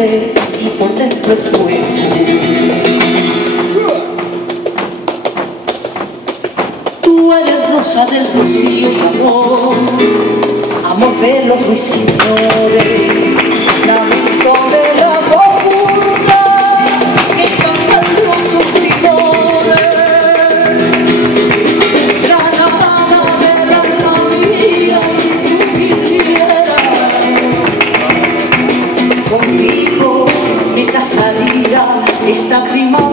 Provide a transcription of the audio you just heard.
aire y por dentro es fuego. Tú eres rosa del rocío y amor, amor de los ruiseñores, lamento de la locura que cantan los sufridores. Granada de la gloria, si tú quisieras, contigo me casaría esta primavera.